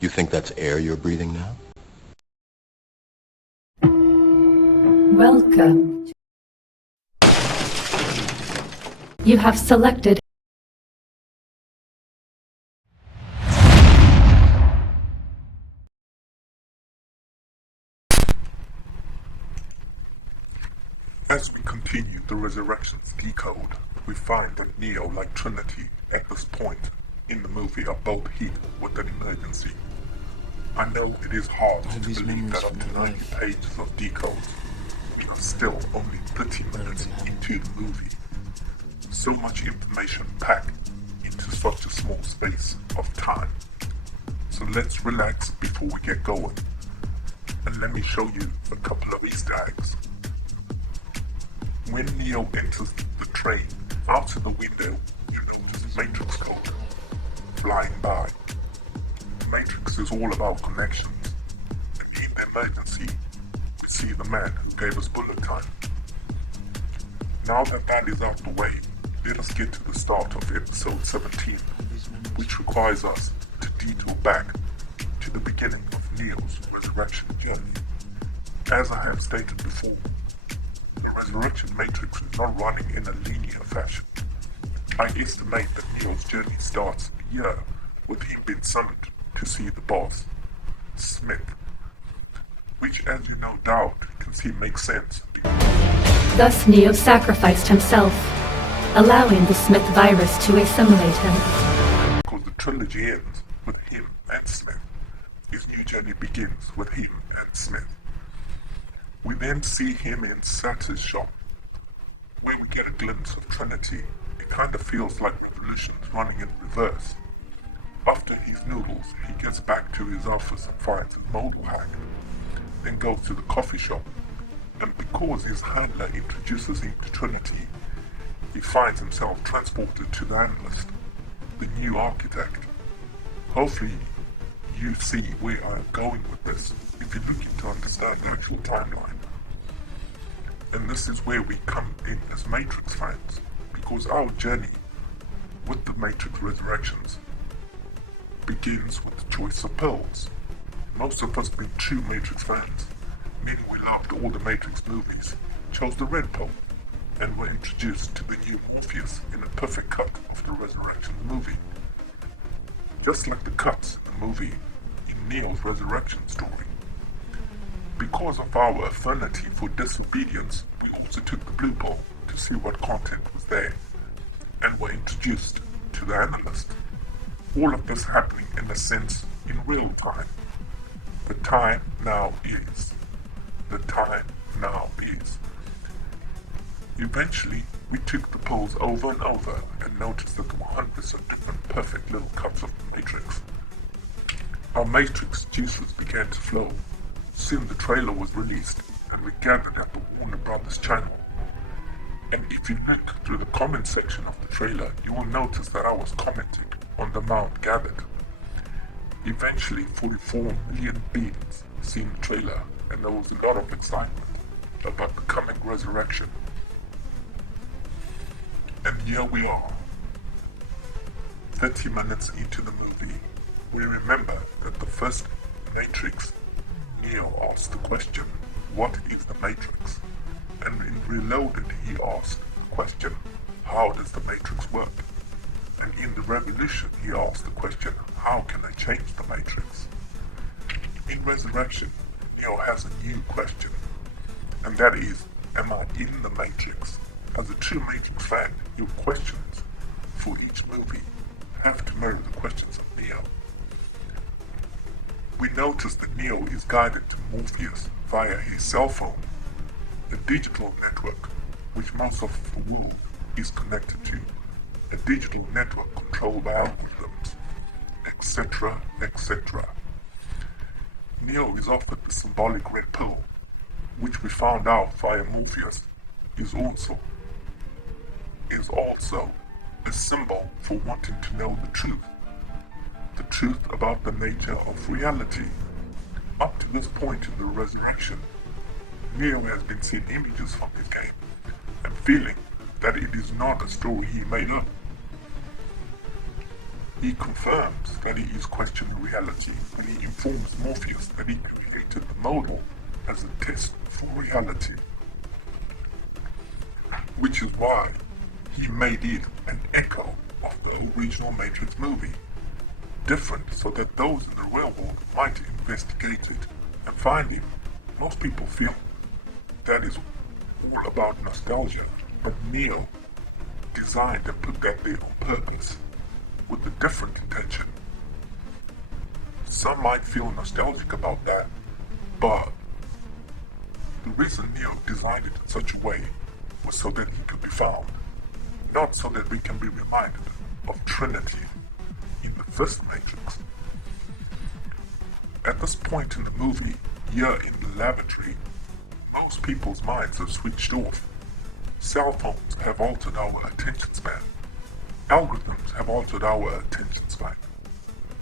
You think that's air you're breathing now? Welcome. You have selected As we continue the Resurrection's decode, we find that Neo, like Trinity, at this point in the movie are both hit with an emergency. I know it is hard to believe that up to 90 pages of decodes, we are still only 30 minutes into the movie. So much information packed into such a small space of time. So let's relax before we get going, and let me show you a couple of Easter eggs. When Neo enters the train, out of the window, there's a Matrix code flying by. Matrix is all about connections. In the emergency, we see the man who gave us bullet time. Now that that is out the way, let us get to the start of episode 17, which requires us to detour back to the beginning of Neo's resurrection journey. As I have stated before, the resurrection matrix is not running in a linear fashion. I estimate that Neo's journey starts a year with him being summoned to see the boss, Smith, which as you no doubt can see makes sense. Thus Neo sacrificed himself, allowing the Smith virus to assimilate him. Because the trilogy ends with him and Smith. His new journey begins with him and Smith. We then see him in Satyr's shop, where we get a glimpse of Trinity. It kind of feels like evolution is running in reverse. After his noodles, he gets back to his office and finds his modal hack, then goes to the coffee shop, and because his handler introduces him to Trinity, he finds himself transported to the analyst, the new architect. Hopefully you see where I am going with this if you're looking to understand the actual timeline. And this is where we come in as Matrix fans, because our journey with the Matrix Resurrections begins with the choice of pills. Most of us being true Matrix fans, meaning we loved all the Matrix movies, chose the red pill, and were introduced to the new Morpheus in a perfect cut of the Resurrection movie. Just like the cuts in the movie in Neo's resurrection story. Because of our affinity for disobedience, we also took the blue pill to see what content was there, and were introduced to the analyst. All of this happening in a sense in real time. The time now is. The time now is. Eventually, we took the pills over and over and noticed that there were hundreds of different perfect little cups of the Matrix. Our Matrix juices began to flow. Soon the trailer was released and we gathered at the Warner Brothers channel. And if you look through the comment section of the trailer, you will notice that I was commenting on the amount gathered. Eventually 44 million beings seen the trailer, and there was a lot of excitement about the coming resurrection. And here we are, 30 minutes into the movie. We remember that the first Matrix, Neo asked the question, what is the Matrix? And in Reloaded he asked the question, how does the Matrix work? And in the Revolution he asked the question, how can I change the Matrix? In Resurrection, Neo has a new question, and that is, am I in the Matrix? As a true Matrix fan, your questions for each movie have to mirror the questions of Neo. We notice that Neo is guided to Morpheus via his cell phone, a digital network which most of the world is connected to, a digital network controlled by algorithms, etc., etc. Neo is offered the symbolic red pill, which we found out via Morpheus is also a symbol for wanting to know the truth about the nature of reality. Up to this point in the resurrection, Neo has been seeing images from his game and feeling that it is not a story he made up. He confirms that he is questioning reality, and he informs Morpheus that he created the model as a test for reality, which is why he made it an echo of the original Matrix movie, different so that those in the real world might investigate it and find it. Most people feel that is all about nostalgia, but Neo designed and put that there on purpose, with a different intention. Some might feel nostalgic about that, but the reason Neo designed it in such a way was so that he could be found, not so that we can be reminded of Trinity in the first Matrix. At this point in the movie, here in the lavatory, most people's minds are switched off. Cell phones have altered our attention span. Algorithms have altered our attention span.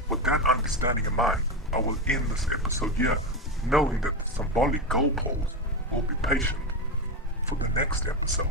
With that understanding in mind, I will end this episode here, knowing that the symbolic goalpost will be patient for the next episode.